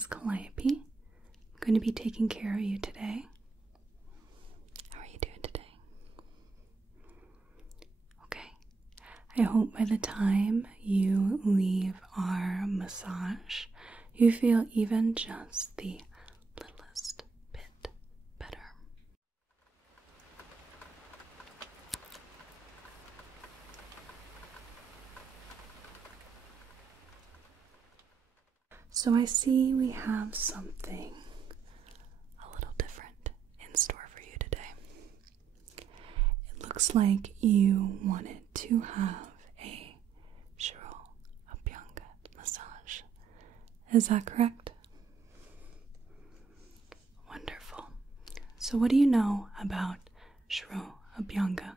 is Calliope. I'm going to be taking care of you today. How are you doing today? Okay. I hope by the time you leave our massage, you feel even just the littlest bit better. So I see we have something a little different in store for you today. It looks like you wanted to have a Shiro Abhyanga massage. Is that correct? Wonderful. So what do you know about Shiro Abhyanga?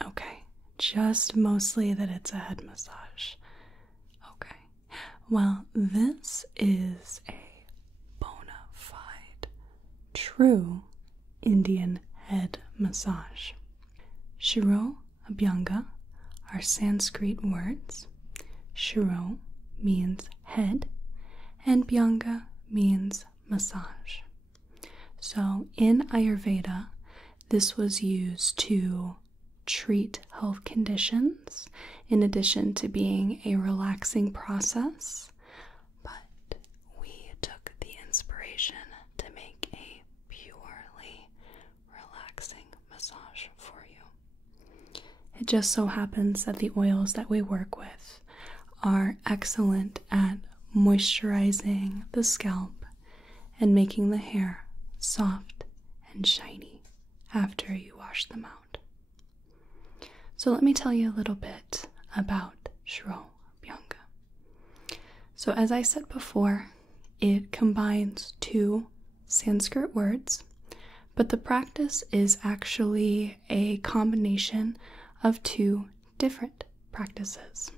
Okay, just mostly that it's a head massage. Okay, well, this is a bona fide, true Indian head massage. Shiro Abhyanga are Sanskrit words. Shiro means head, and Bhyanga means massage. So in Ayurveda, this was used to treat health conditions in addition to being a relaxing process, but we took the inspiration to make a purely relaxing massage for you. It just so happens that the oils that we work with are excellent at moisturizing the scalp and making the hair soft and shiny after you wash them out. So let me tell you a little bit about Shiro Abhyanga. So as I said before, it combines two Sanskrit words, but the practice is actually a combination of two different practices.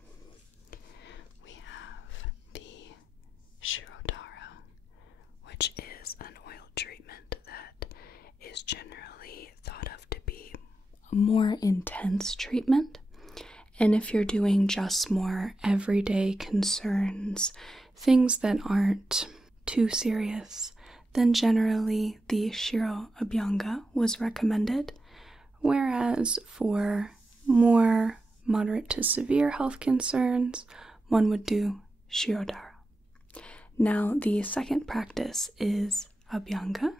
We have the Shirodhara, which is an oil treatment that is generally thought of to be a more intense treatment. And if you're doing just more everyday concerns, things that aren't too serious, then generally the Shiro Abhyanga was recommended, whereas for more moderate to severe health concerns, one would do Shirodhara. Now, the second practice is Abhyanga,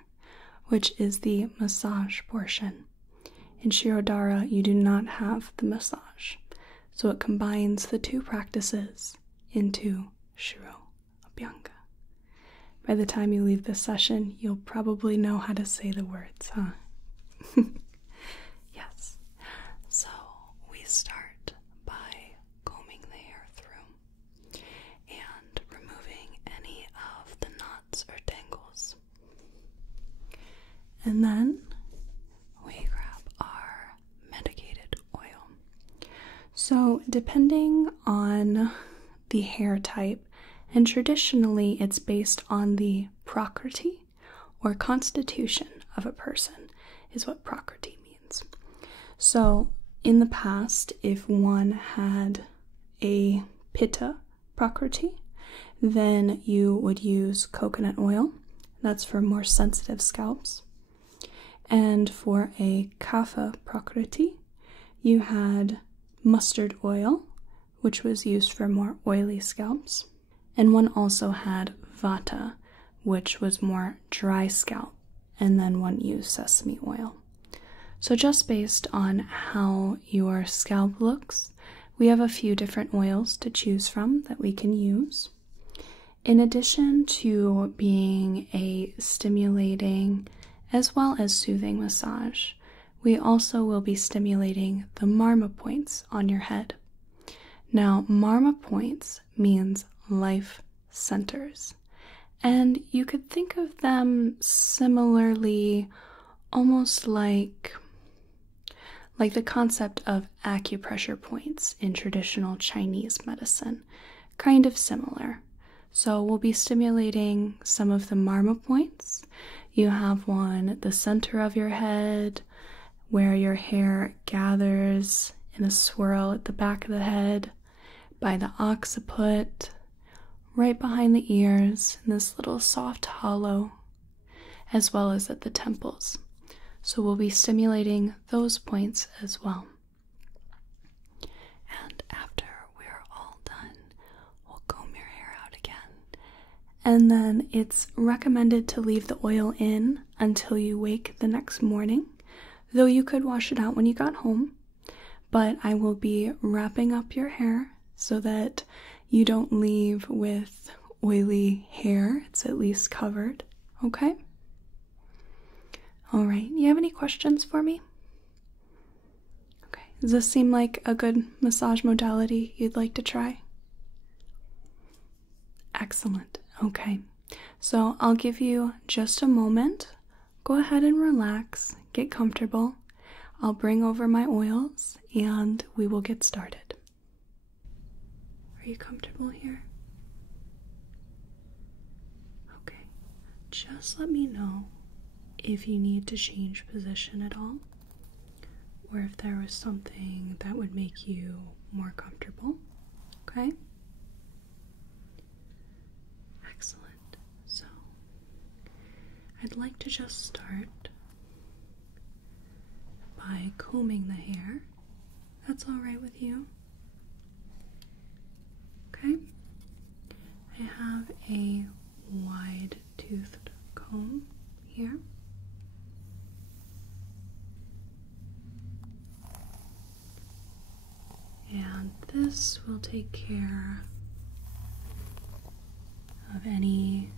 which is the massage portion. In Shirodhara, you do not have the massage, so it combines the two practices into Shiro Abhyanga. By the time you leave this session, you'll probably know how to say the words, huh? Yes. So we start by combing the hair through and removing any of the knots or tangles. And then we grab our medicated oil. So depending on the hair type, and traditionally it's based on the prakriti or constitution of a person, is what prakriti means. So in the past, if one had a pitta prakriti, then you would use coconut oil. That's for more sensitive scalps. And for a kapha prakriti, you had mustard oil, which was used for more oily scalps. And one also had vata, which was more dry scalp, and then one used sesame oil. So just based on how your scalp looks, we have a few different oils to choose from that we can use. In addition to being a stimulating as well as soothing massage, we also will be stimulating the marma points on your head. Now, marma points means life centers, and you could think of them similarly, almost like the concept of acupressure points in traditional Chinese medicine, kind of similar. So we'll be stimulating some of the marma points. You have one at the center of your head, where your hair gathers in a swirl at the back of the head, by the occiput, right behind the ears in this little soft hollow, as well as at the temples. So we'll be stimulating those points as well. And after we're all done, we'll comb your hair out again. And then it's recommended to leave the oil in until you wake the next morning, though you could wash it out when you got home. But I will be wrapping up your hair so that you don't leave with oily hair. It's at least covered, okay? All right, you have any questions for me? Okay, does this seem like a good massage modality you'd like to try? Excellent, okay. So I'll give you just a moment. Go ahead and relax, get comfortable. I'll bring over my oils and we will get started. Are you comfortable here? Okay, just let me know if you need to change position at all, or if there was something that would make you more comfortable, okay? Excellent. So, I'd like to just start by combing the hair. That's all right with you? Okay? I have a wide-toothed comb here. And this will take care of any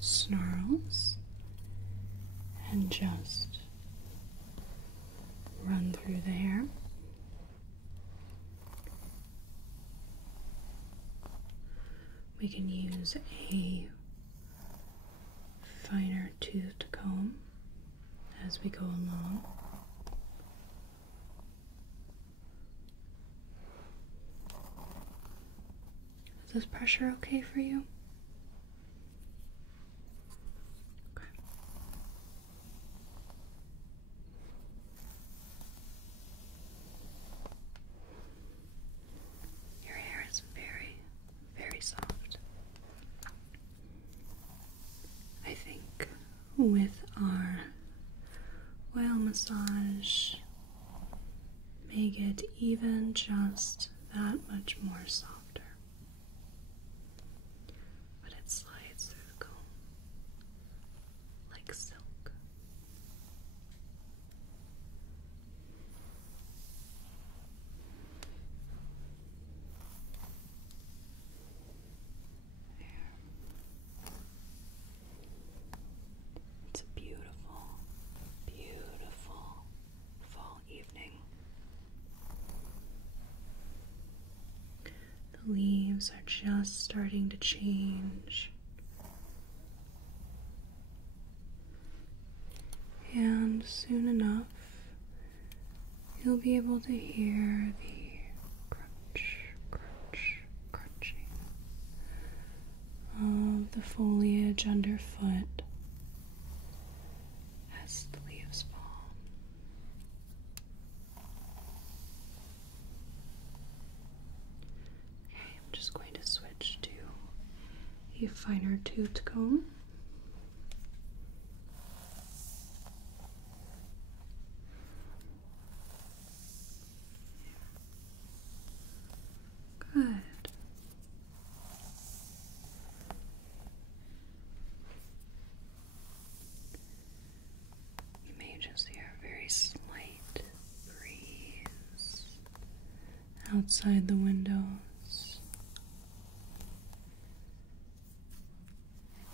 snarls and just run through the hair. We can use a finer toothed comb as we go along. Is this pressure okay for you? Okay. Your hair is very, very soft. I think with our oil massage, make it even just that much more softer. But it slides through the comb like silk. It's a beautiful, beautiful fall evening. The leaves are just starting to change. And soon enough, you'll be able to hear the crunch, crunch, crunching of the foliage underfoot as the leaves fall. Okay, I'm just going to switch to a finer toothed comb. Good. You may just hear a very slight breeze outside the windows.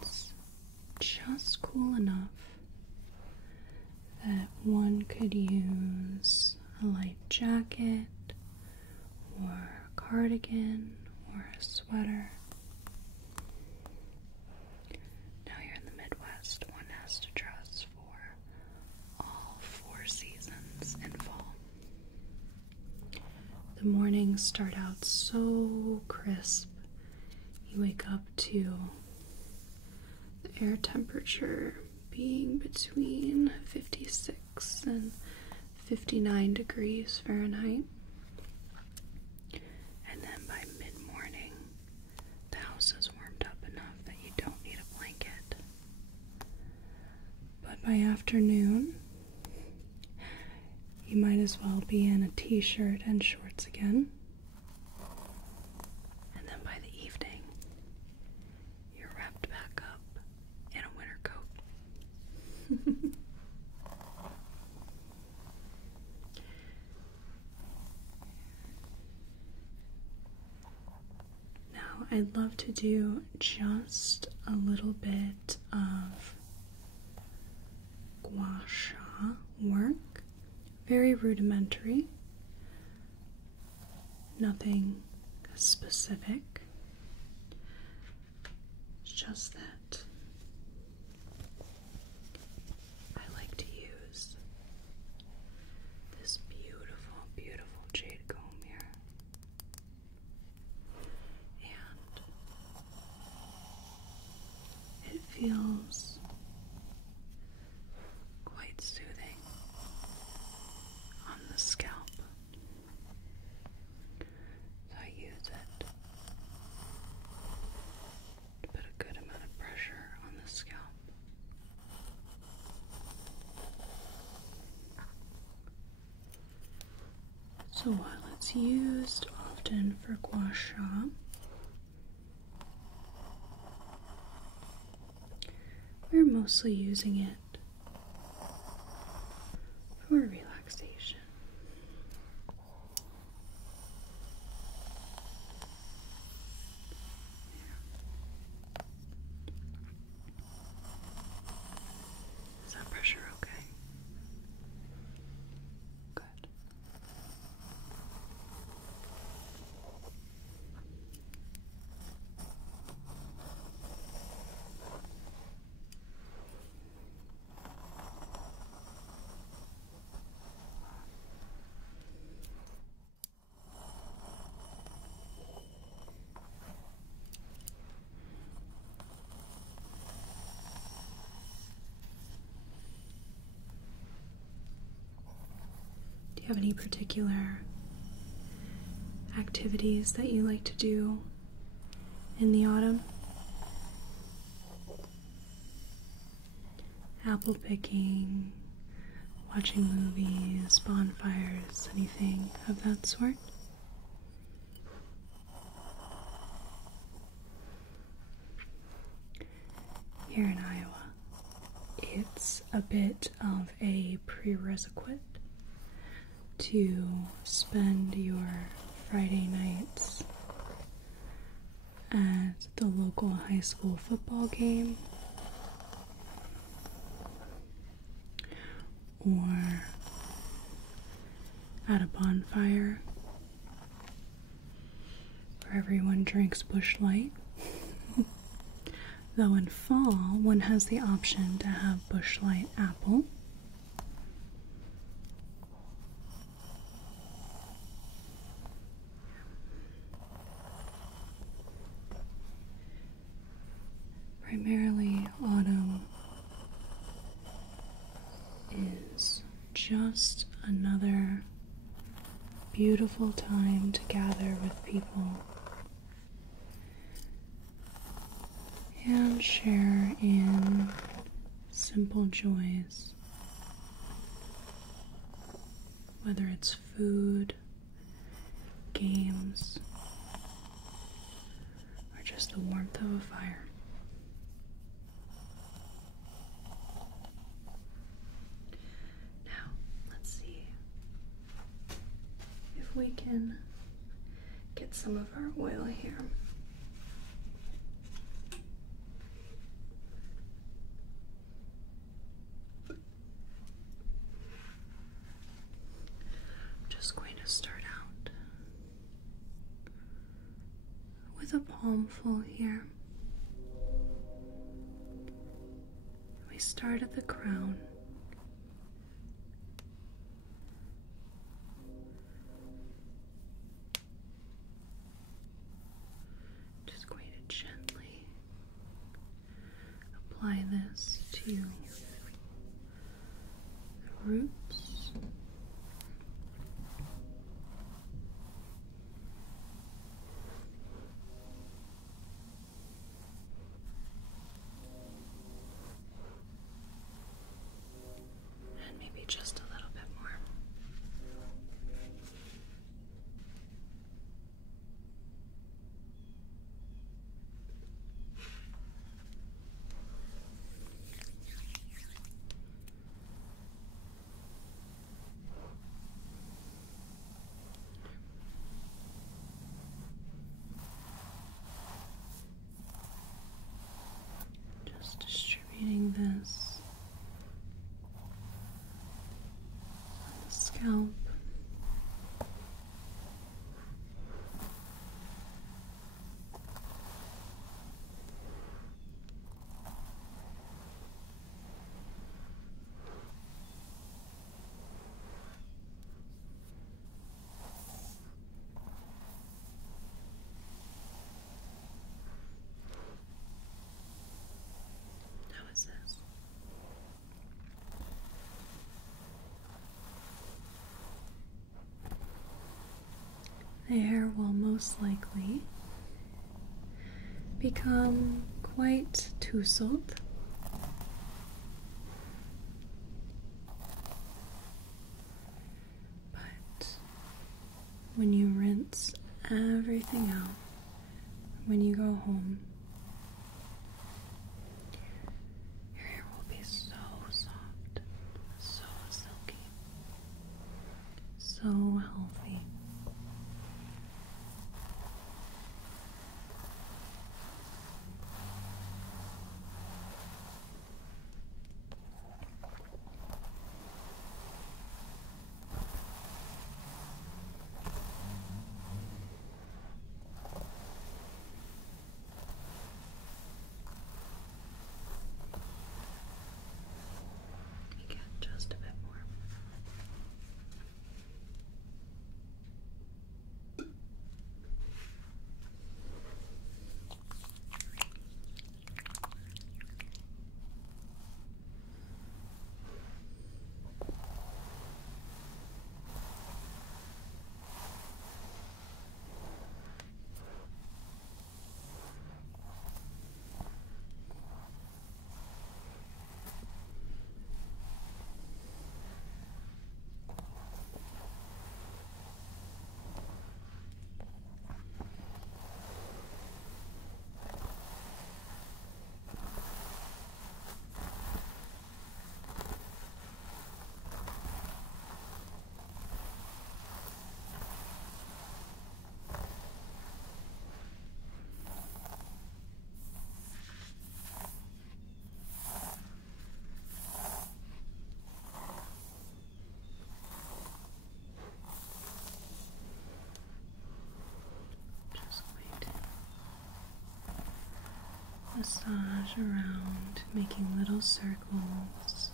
It's just cool enough that one could use a light jacket or a cardigan or a sweater. Now you're in the Midwest, one has to dress for all 4 seasons in fall. The mornings start out so crisp. You wake up to the air temperature being between 56 and 59 degrees Fahrenheit. And then by mid-morning, the house by afternoon, you might as well be in a t-shirt and shorts again. And then by the evening, you're wrapped back up in a winter coat. Now, I'd love to do just a little bit of gua sha work. Very rudimentary. Nothing specific. It's just that I like to use this beautiful, beautiful jade comb here. And it feels quite soothing on the scalp. So I use it to put a good amount of pressure on the scalp. So while it's used often for gua sha, we're mostly using it for relaxation. Is that pressure okay? Good. Do you have any particular activities that you like to do in the autumn? Apple picking, watching movies, bonfires, anything of that sort? Here in Iowa, it's a bit of a prerequisite to spend your Friday nights at the local high school football game or at a bonfire where everyone drinks Busch Light. Though in fall, one has the option to have Busch Light Apple. Primarily, autumn is just another beautiful time to gather with people and share in simple joys, whether it's food, games, or just the warmth of a fire. Now, let's see if we can get some of our oil here. Just going to start out with a palmful here. We start at the crown. Just going to gently apply this to the roots. scalp. How is this? The hair will most likely become quite tousled. But when you rinse everything out, when you go home, your hair will be so soft, so silky, so healthy. Again, just a bit more. Just going to massage around, making little circles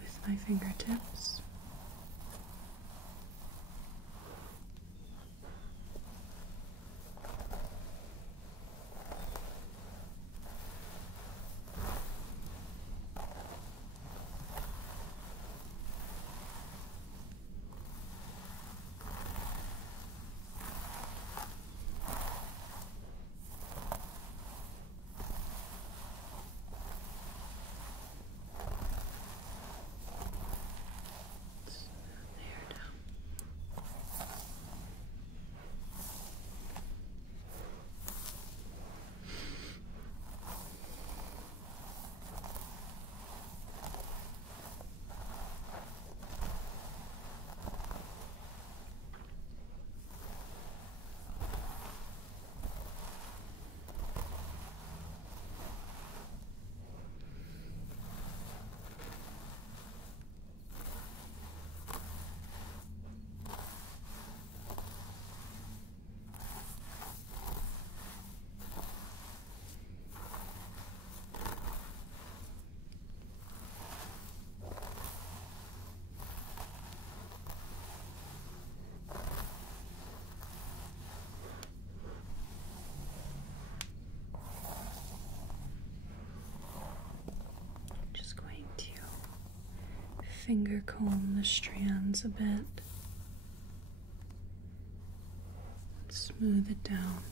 with my fingertips. Just going to finger comb the strands a bit, smooth it down.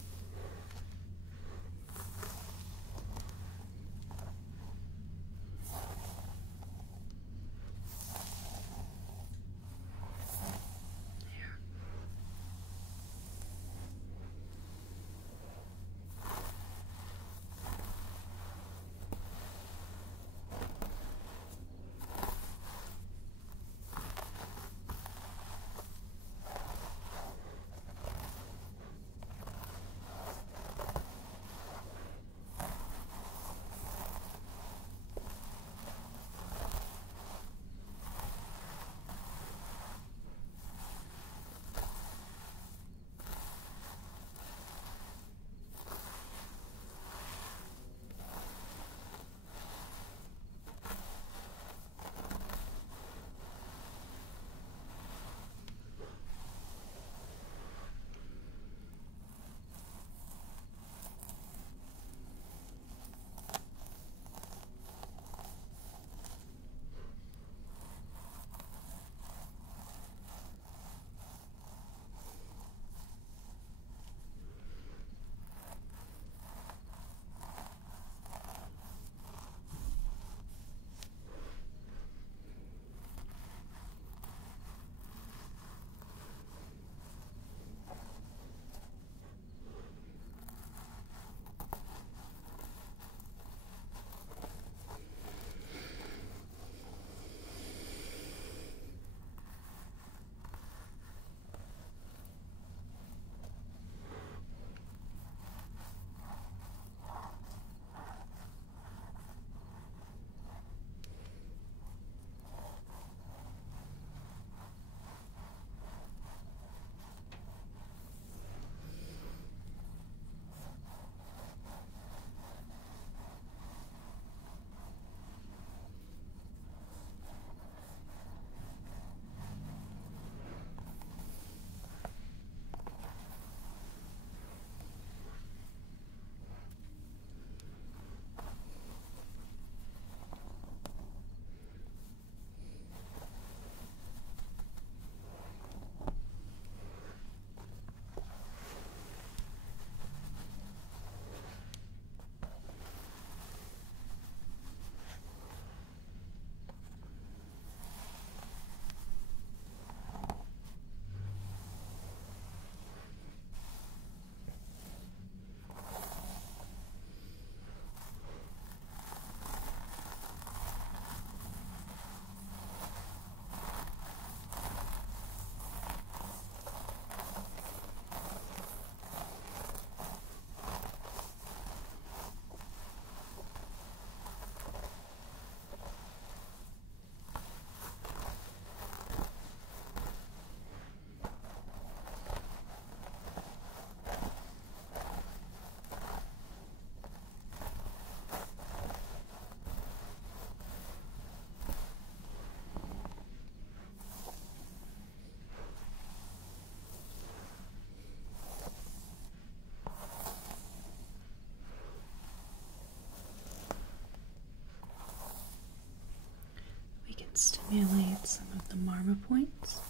stimulate some of the marma points.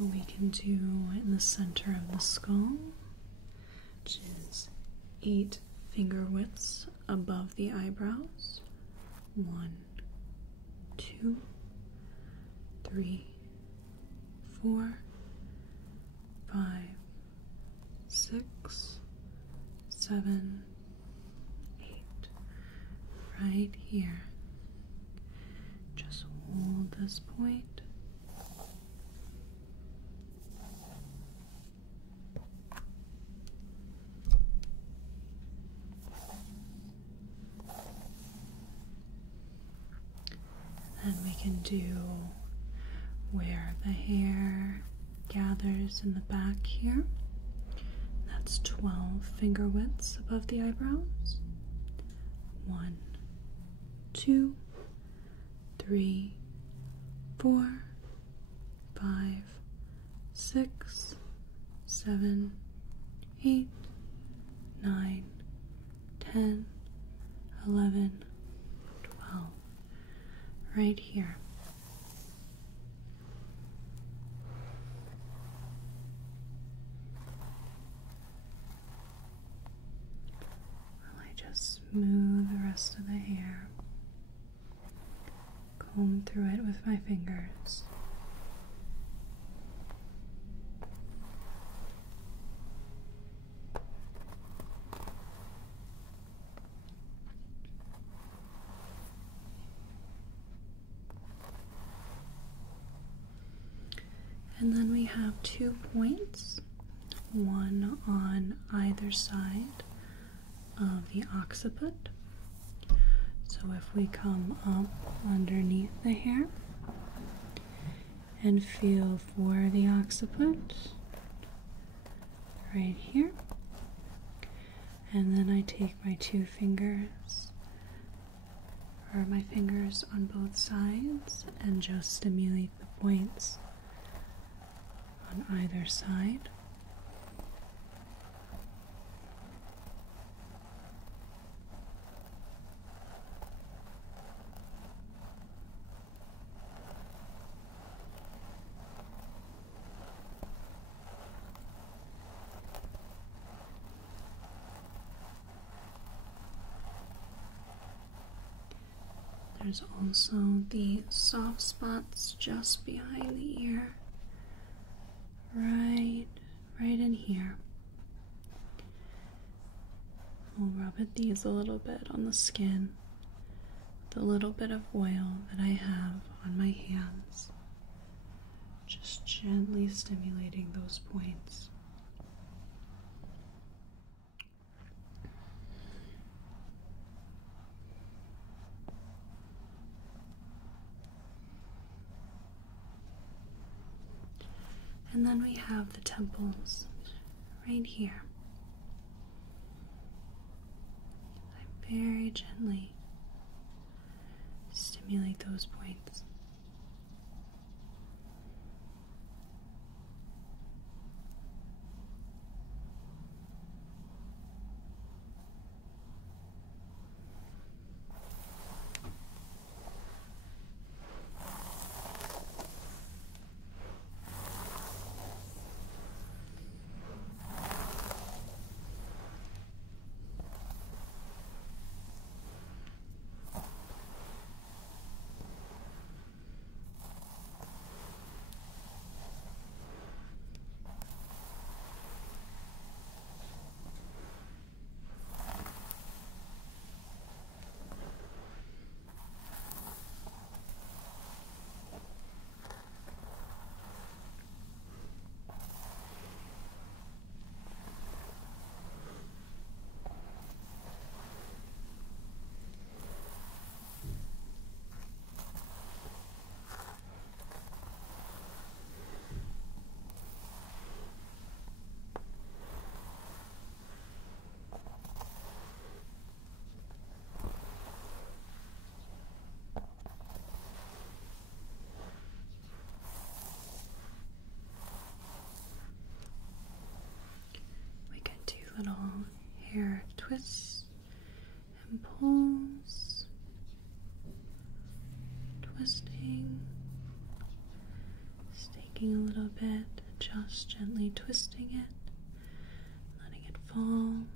We can do in the center of the skull, which is 8 finger widths above the eyebrows. 1, 2, 3, 4, 5, 6, 7, 8. Right here. Just hold this point. And we can do where the hair gathers in the back here. That's 12 finger widths above the eyebrows. 1, 2, 3, 4, 5, 6, 7, 8, 9, 10, 11, 12. Right here. While I just smooth the rest of the hair, comb through it with my fingers. And then we have 2 points, one on either side of the occiput. So if we come up underneath the hair and feel for the occiput right here, and then I take my 2 fingers, or my fingers on both sides, and just stimulate the points on either side. There's also the soft spots just behind the ear. Right in here. We'll rub at these a little bit on the skin with a little bit of oil that I have on my hands. Just gently stimulating those points. And then we have the temples right here. I very gently stimulate those points. Little hair twists and pulls. staking a little bit, just gently twisting it, letting it fall.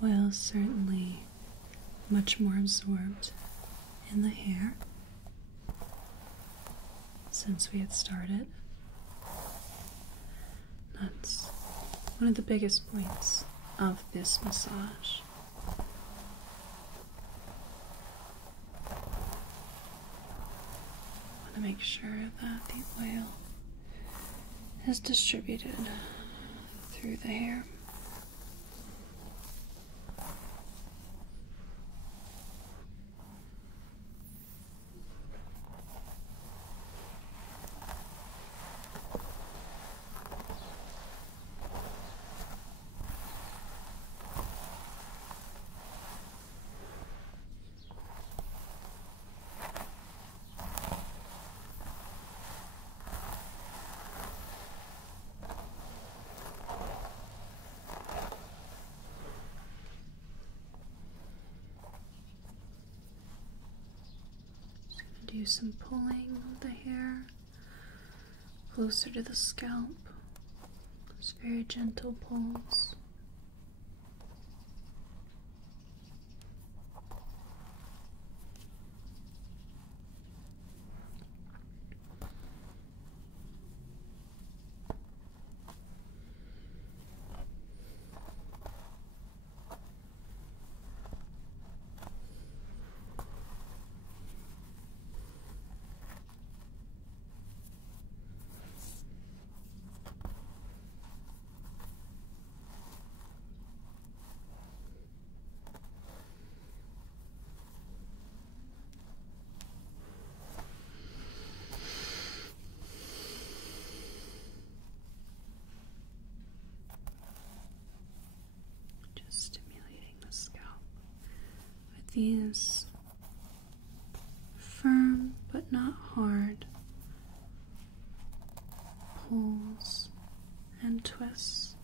Oil certainly much more absorbed in the hair since we had started. That's one of the biggest points of this massage. I want to make sure that the oil is distributed through the hair. do some pulling of the hair closer to the scalp. Just very gentle pulls. Stimulating the scalp with these firm but not hard pulls and twists.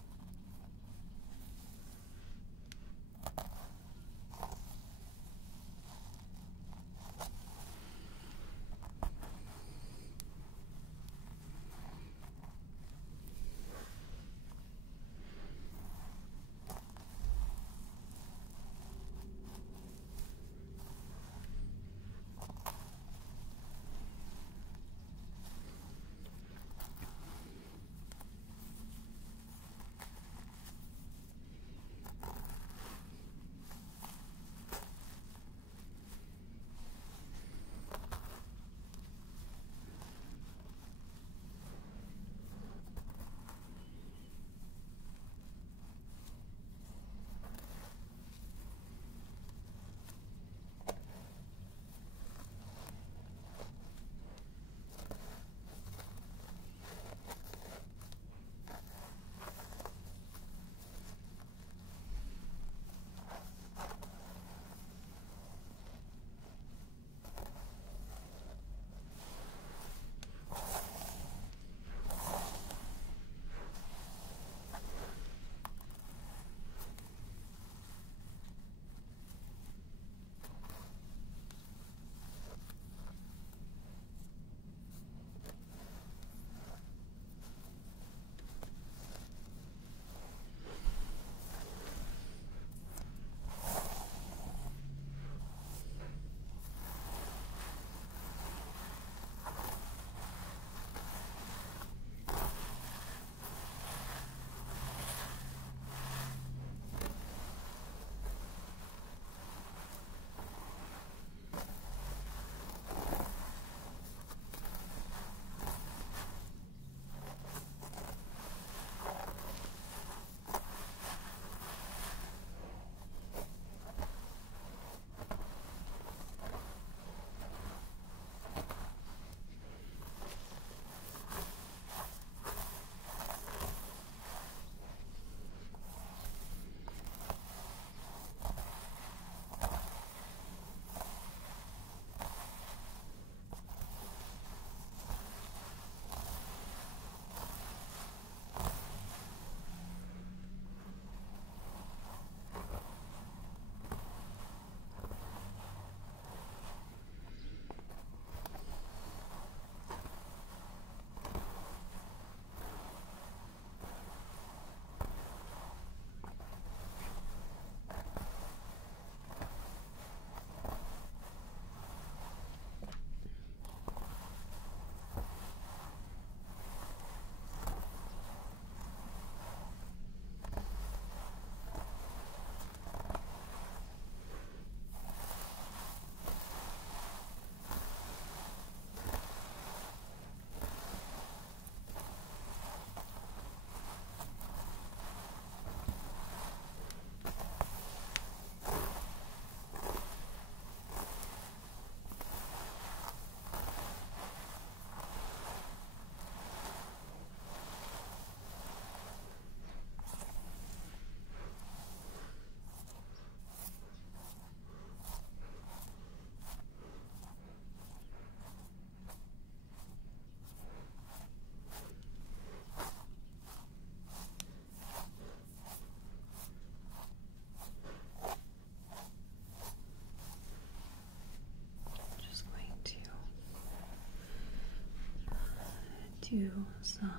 do some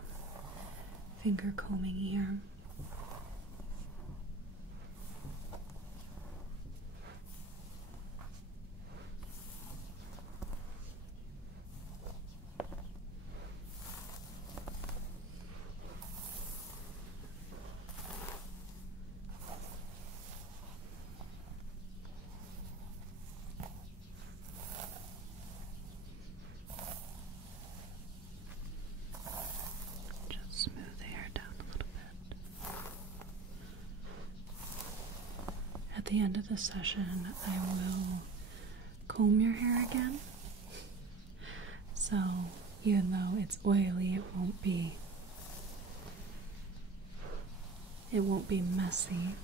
finger combing here. Just smooth the hair down a little bit. At the end of the session, I will comb your hair again. So even though it's oily, it won't be messy.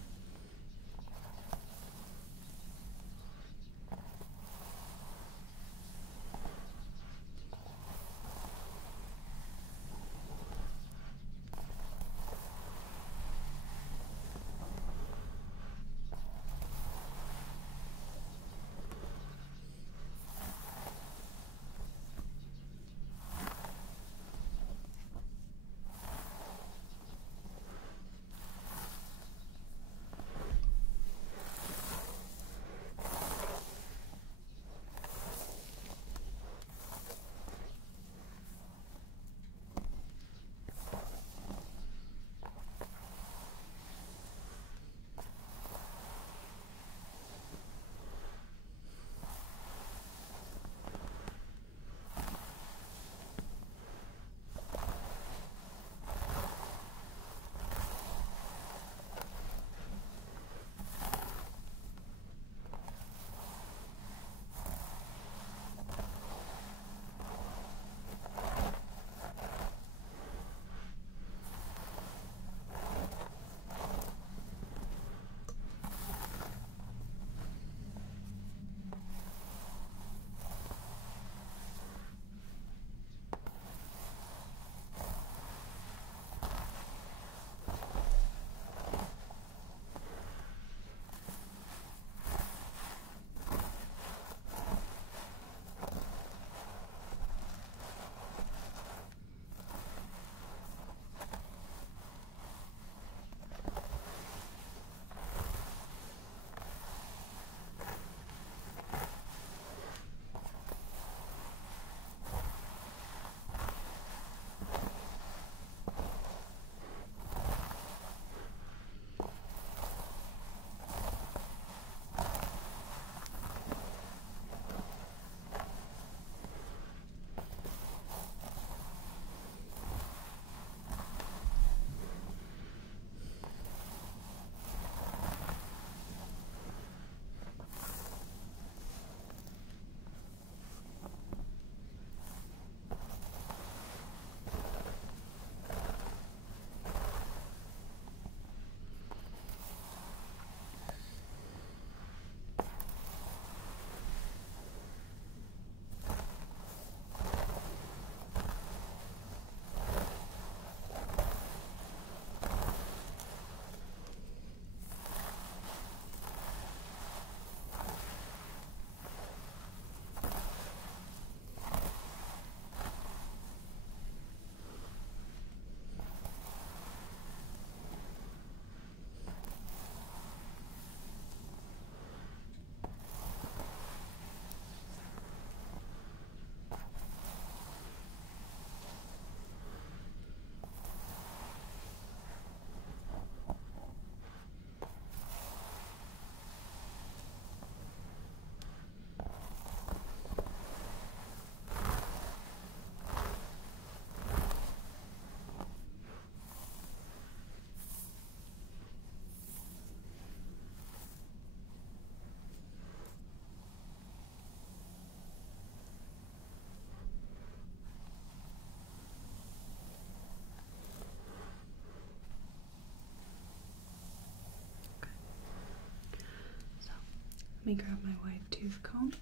Let me grab my wide tooth comb.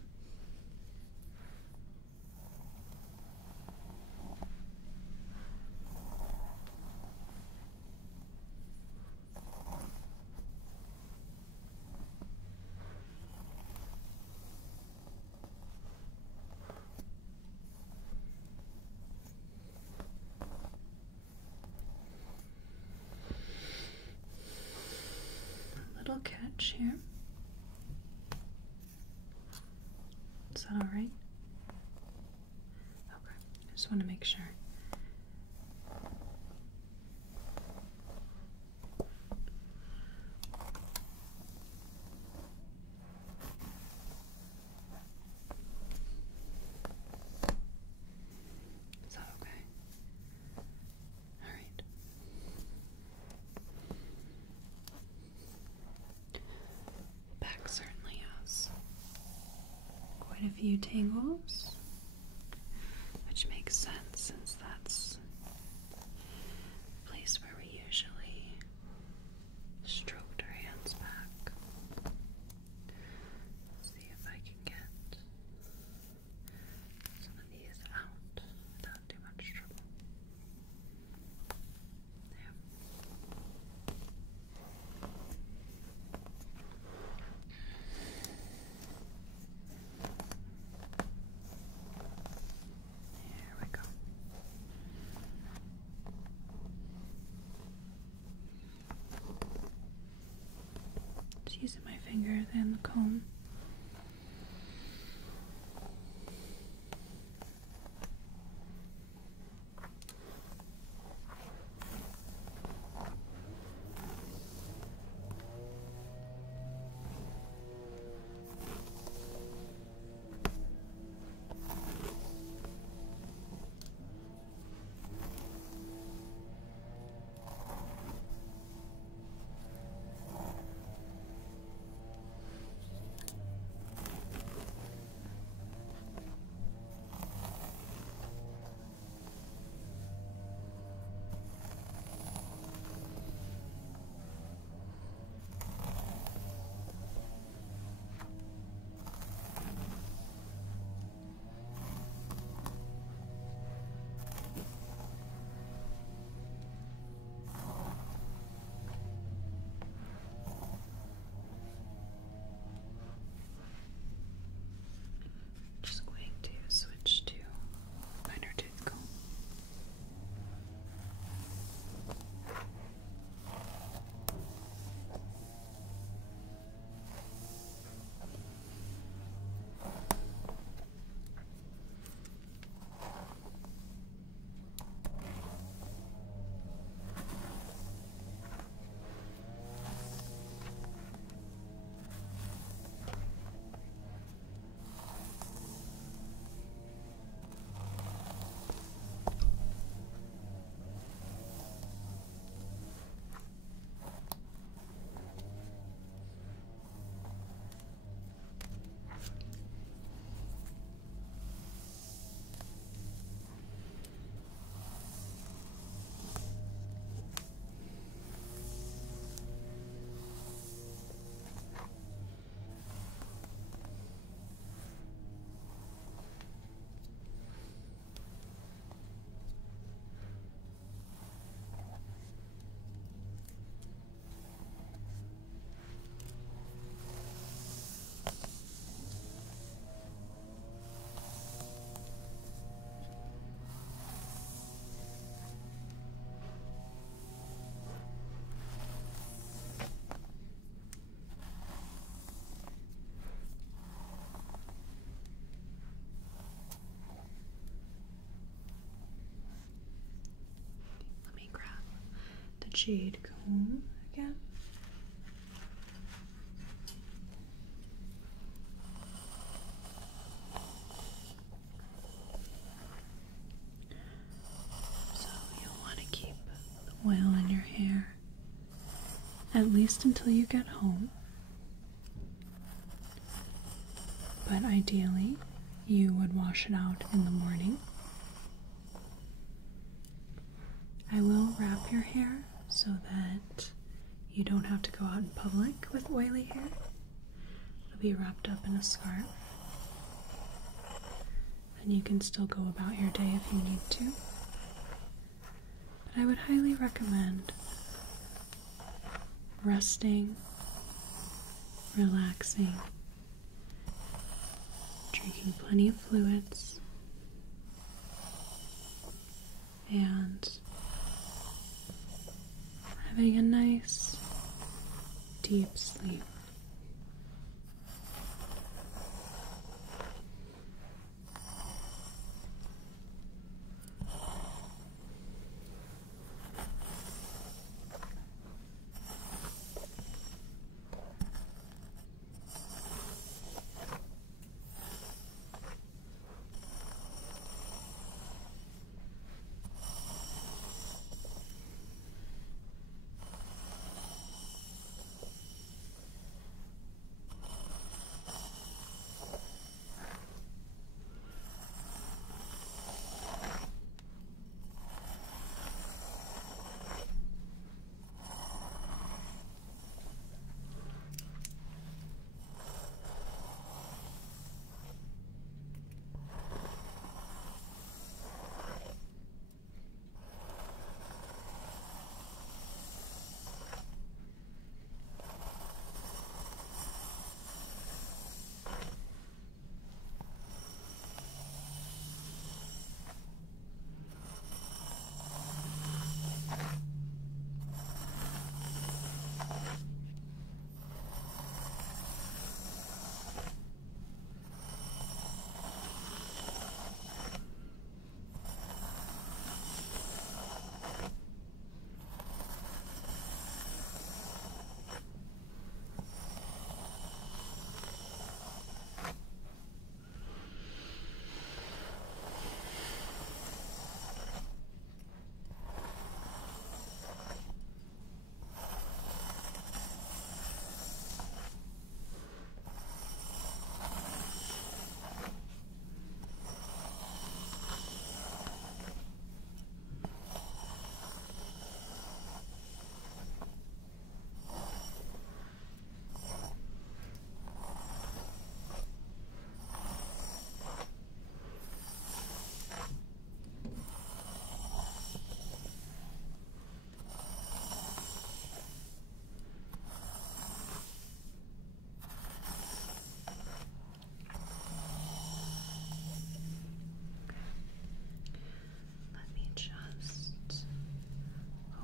little catch here. Is that alright? Okay, I just want to make sure. Is that okay? Alright. Back certainly has quite a few tangles, which makes sense since that's the place where we usually stroked our hands back. Let's see if I can get some of these out without too much trouble. There. There we go. Just using my finger and the comb. Just going to switch to finer tooth comb. Let me grab the jade comb again. So you'll want to keep the oil in your hair at least until you get home. But ideally, you would wash it out in the morning. I will wrap your hair so that you don't have to go out in public with oily hair. It'll be wrapped up in a scarf. And you can still go about your day if you need to. But I would highly recommend resting, relaxing, drinking plenty of fluids, and having a nice, deep sleep.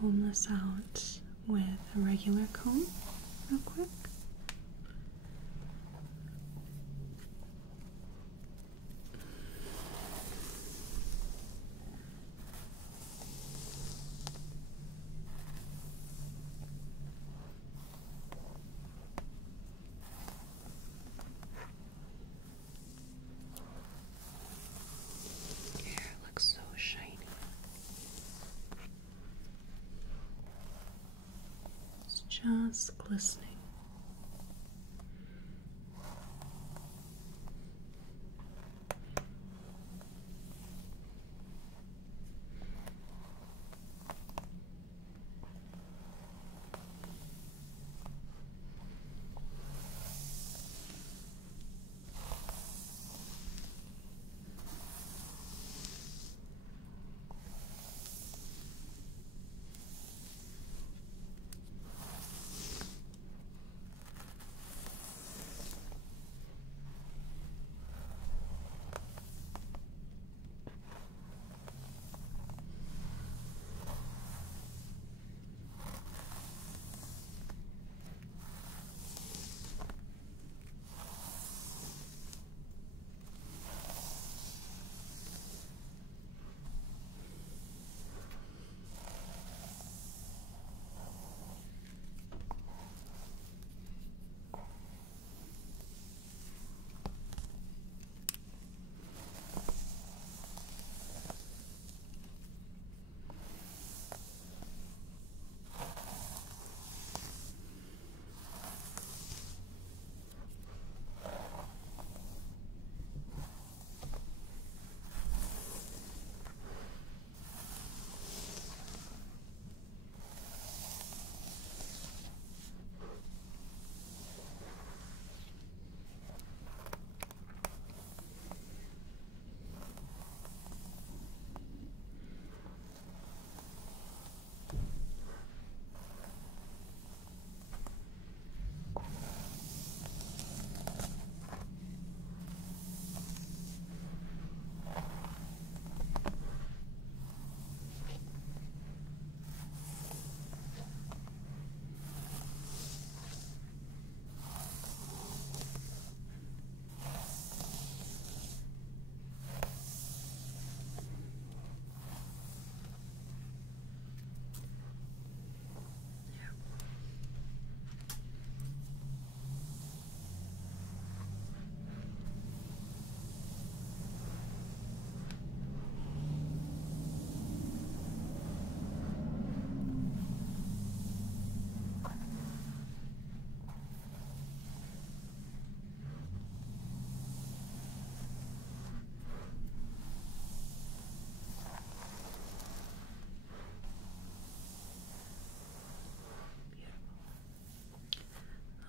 Comb this out with a regular comb real quick. Your hair looks so shiny. It's just glistening.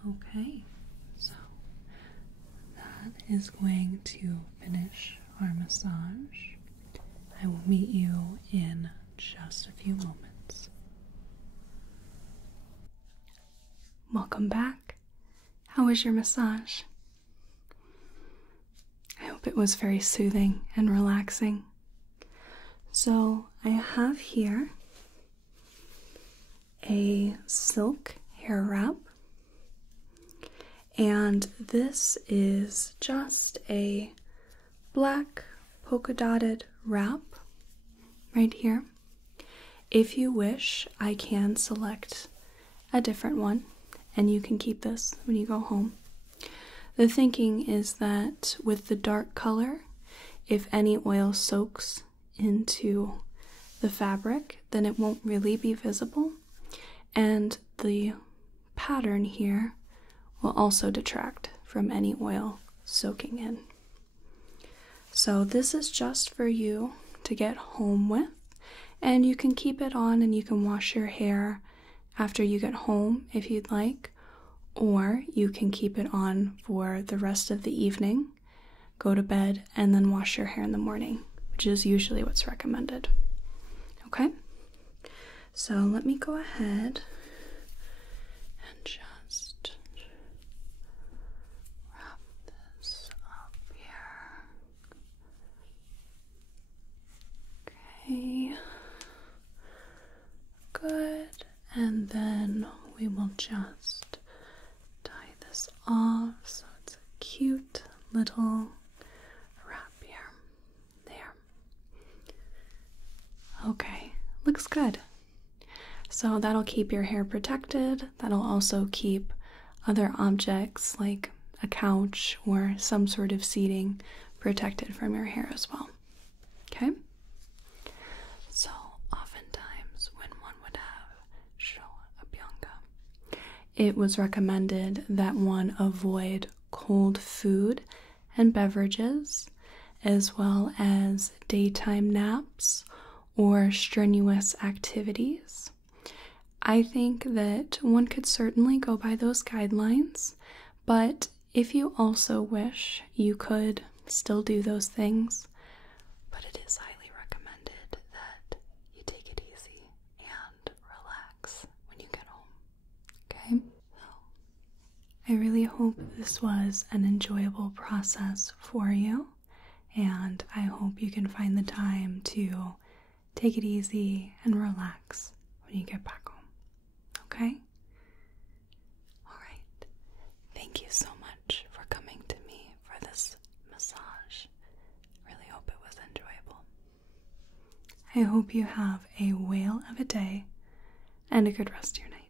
Okay, so that is going to finish our massage. I will meet you in just a few moments. Welcome back. How was your massage? I hope it was very soothing and relaxing. So I have here a silk hair wrap, and this is just a black polka dotted wrap right here. If you wish, I can select a different one and you can keep this when you go home. The thinking is that with the dark color, if any oil soaks into the fabric, then it won't really be visible, and the pattern here will also detract from any oil soaking in. So this is just for you to get home with, and you can keep it on and you can wash your hair after you get home if you'd like, or you can keep it on for the rest of the evening, go to bed, and then wash your hair in the morning, which is usually what's recommended. Okay? So let me go ahead and just wrap this up here. Okay. Good. And then we will just tie this off so it's a cute little wrap here. There. Okay, looks good. So that'll keep your hair protected. That'll also keep other objects like a couch or some sort of seating protected from your hair as well. Okay? So oftentimes when one would have Shoabhyanga, it was recommended that one avoid cold food and beverages, as well as daytime naps or strenuous activities. I think that one could certainly go by those guidelines, but if you also wish, you could still do those things, but it is highly recommended that you take it easy and relax when you get home. Okay? So, I really hope this was an enjoyable process for you, and I hope you can find the time to take it easy and relax when you get back home. Okay? Alright. Thank you so much for coming to me for this massage. Really hope it was enjoyable. I hope you have a whale of a day and a good rest of your night.